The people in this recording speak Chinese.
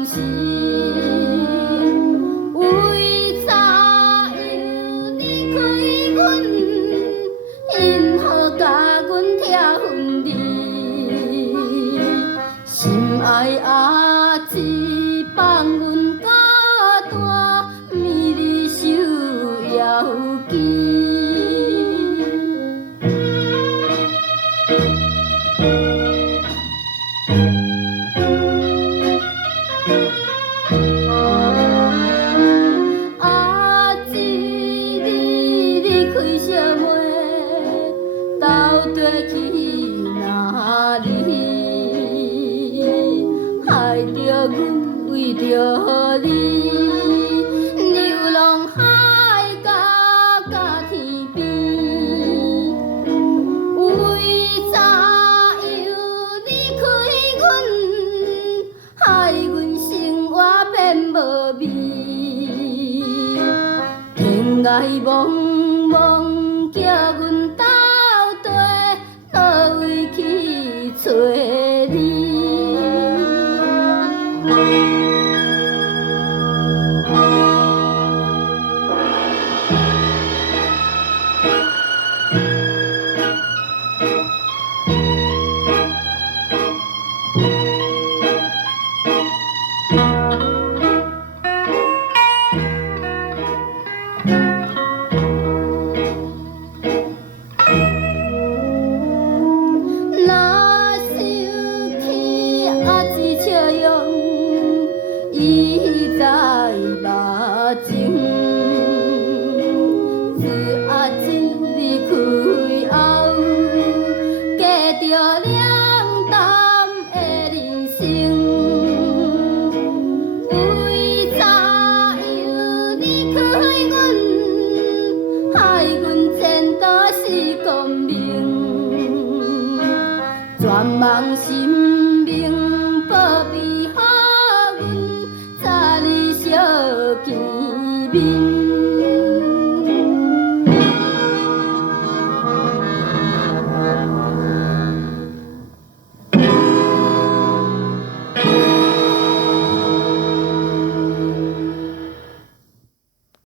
往事，为啥又离开阮？因何甲阮拆分离？心爱阿姊放阮到大，暝日守也有记。阿姊，你离开小妹，到底去哪里？害着阮为着你，流浪海角甲天边。为啥又离开阮？害阮生活变无味。天涯茫茫，叫阮到底倒位去找你？若想起阿姊笑容，伊在目前。自阿姊离开后，过着冷淡的人生。为啥又离开阮？害阮前途是光明。全望生命保庇予阮，早日相见面。